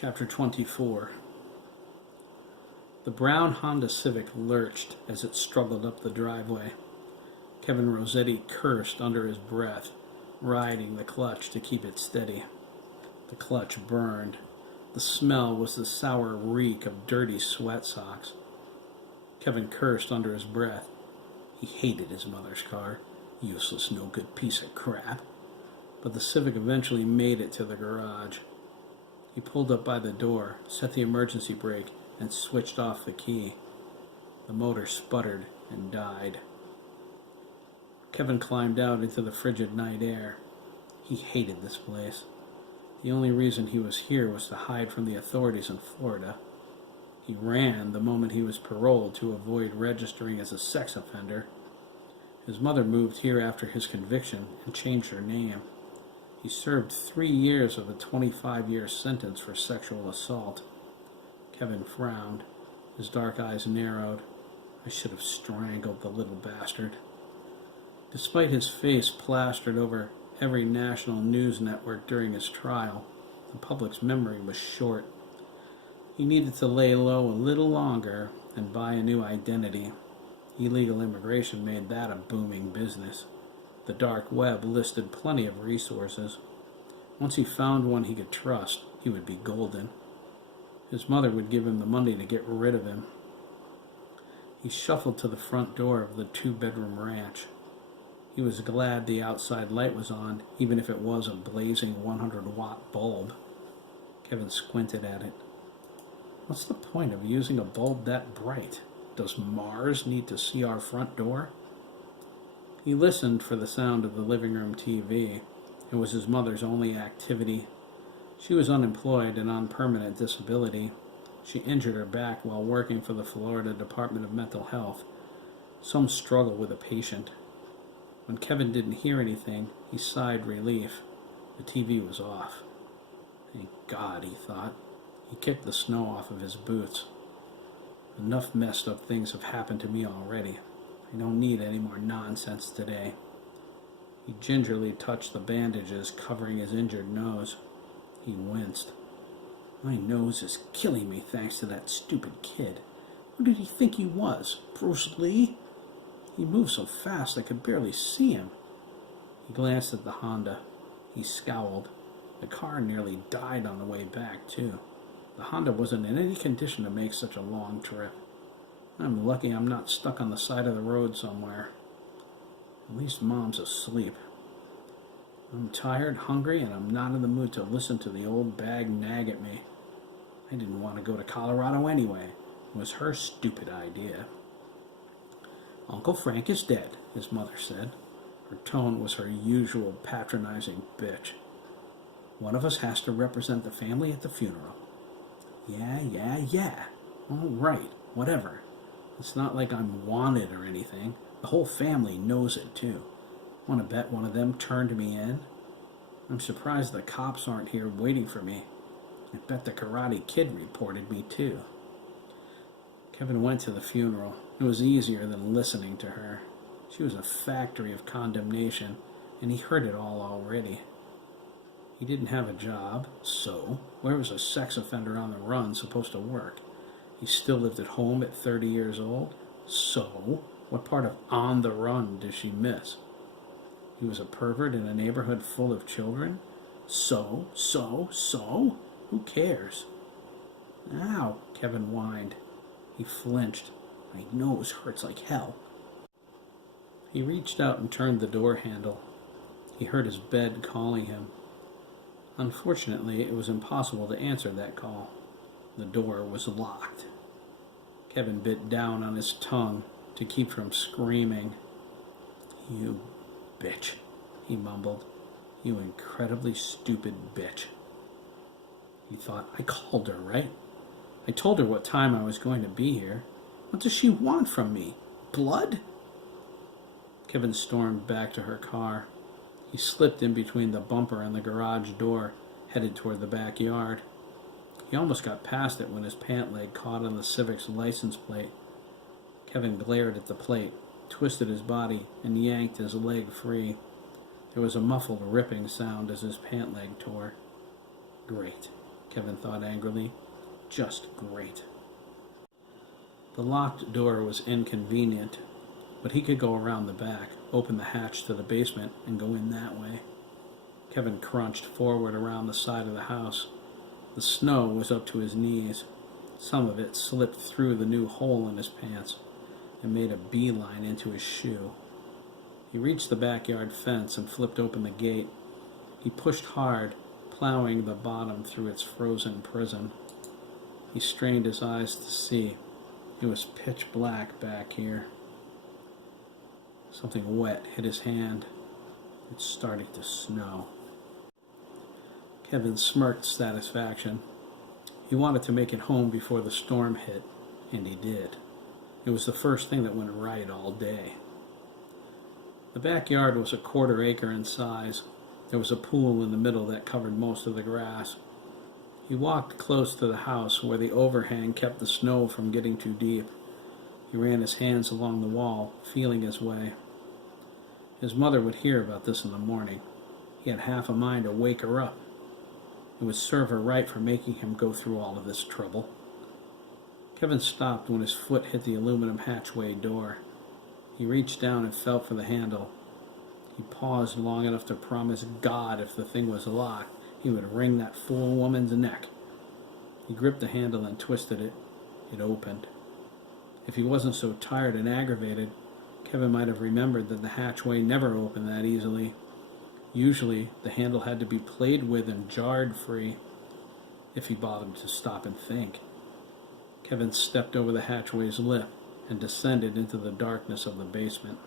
Chapter 24. The brown Honda Civic lurched as it struggled up the driveway. Kevin Rossetti cursed under his breath, riding the clutch to keep it steady. The clutch burned. The smell was the sour reek of dirty sweat socks. Kevin cursed under his breath. He hated his mother's car. Useless, no-good piece of crap. But the Civic eventually made it to the garage. He pulled up by the door, set the emergency brake, and switched off the key. The motor sputtered and died. Kevin climbed out into the frigid night air. He hated this place. The only reason he was here was to hide from the authorities in Florida. He ran the moment he was paroled to avoid registering as a sex offender. His mother moved here after his conviction and changed her name. He served 3 years of a 25-year sentence for sexual assault. Kevin frowned. His dark eyes narrowed. I should have strangled the little bastard. Despite his face plastered over every national news network during his trial, the public's memory was short. He needed to lay low a little longer and buy a new identity. Illegal immigration made that a booming business. The dark web listed plenty of resources. Once he found one he could trust, he would be golden. His mother would give him the money to get rid of him. He shuffled to the front door of the 2-bedroom ranch. He was glad the outside light was on, even if it was a blazing 100-watt bulb. Kevin squinted at it. What's the point of using a bulb that bright? Does Mars need to see our front door? He listened for the sound of the living room TV. It was his mother's only activity. She was unemployed and on permanent disability. She injured her back while working for the Florida Department of Mental Health. Some struggle with a patient. When Kevin didn't hear anything, he sighed relief. The TV was off. Thank God, he thought. He kicked the snow off of his boots. Enough messed up things have happened to me already. I don't need any more nonsense today. He gingerly touched the bandages covering his injured nose. He winced. My nose is killing me thanks to that stupid kid. Who did he think he was? Bruce Lee? He moved so fast I could barely see him. He glanced at the Honda. He scowled. The car nearly died on the way back, too. The Honda wasn't in any condition to make such a long trip. I'm lucky I'm not stuck on the side of the road somewhere. At least Mom's asleep. I'm tired, hungry, and I'm not in the mood to listen to the old bag nag at me. I didn't want to go to Colorado anyway. It was her stupid idea. Uncle Frank is dead, his mother said. Her tone was her usual patronizing bitch. One of us has to represent the family at the funeral. Yeah. All right, whatever. It's not like I'm wanted or anything. The whole family knows it, too. Want to bet one of them turned me in? I'm surprised the cops aren't here waiting for me. I bet the Karate Kid reported me, too. Kevin went to the funeral. It was easier than listening to her. She was a factory of condemnation, and he heard it all already. He didn't have a job, so where was a sex offender on the run supposed to work? He still lived at home at 30 years old, so what part of on the run did she miss? He was a pervert in a neighborhood full of children? So? Who cares? Ow, Kevin whined. He flinched. My nose hurts like hell. He reached out and turned the door handle. He heard his bed calling him. Unfortunately, it was impossible to answer that call. The door was locked. Kevin bit down on his tongue to keep from screaming. You bitch, he mumbled. You incredibly stupid bitch. He thought, I called her, right? I told her what time I was going to be here. What does she want from me? Blood? Kevin stormed back to her car. He slipped in between the bumper and the garage door, headed toward the backyard. He almost got past it when his pant leg caught on the Civic's license plate. Kevin glared at the plate, twisted his body, and yanked his leg free. There was a muffled ripping sound as his pant leg tore. Great. Kevin thought angrily. Just great. The locked door was inconvenient, but he could go around the back, open the hatch to the basement, and go in that way. Kevin crunched forward around the side of the house. The snow was up to his knees. Some of it slipped through the new hole in his pants and made a beeline into his shoe. He reached the backyard fence and flipped open the gate. He pushed hard, plowing the bottom through its frozen prison. He strained his eyes to see. It was pitch black back here. Something wet hit his hand. It's starting to snow. Kevin smirked satisfaction. He wanted to make it home before the storm hit, and he did. It was the first thing that went right all day. The backyard was a 1/4 acre in size. There was a pool in the middle that covered most of the grass. He walked close to the house where the overhang kept the snow from getting too deep. He ran his hands along the wall, feeling his way. His mother would hear about this in the morning. He had half a mind to wake her up. It would serve her right for making him go through all of this trouble. Kevin stopped when his foot hit the aluminum hatchway door. He reached down and felt for the handle. He paused long enough to promise God if the thing was locked, he would wring that fool woman's neck. He gripped the handle and twisted it. It opened. If he wasn't so tired and aggravated, Kevin might have remembered that the hatchway never opened that easily. Usually, the handle had to be played with and jarred free, if he bothered to stop and think. Kevin stepped over the hatchway's lip and descended into the darkness of the basement.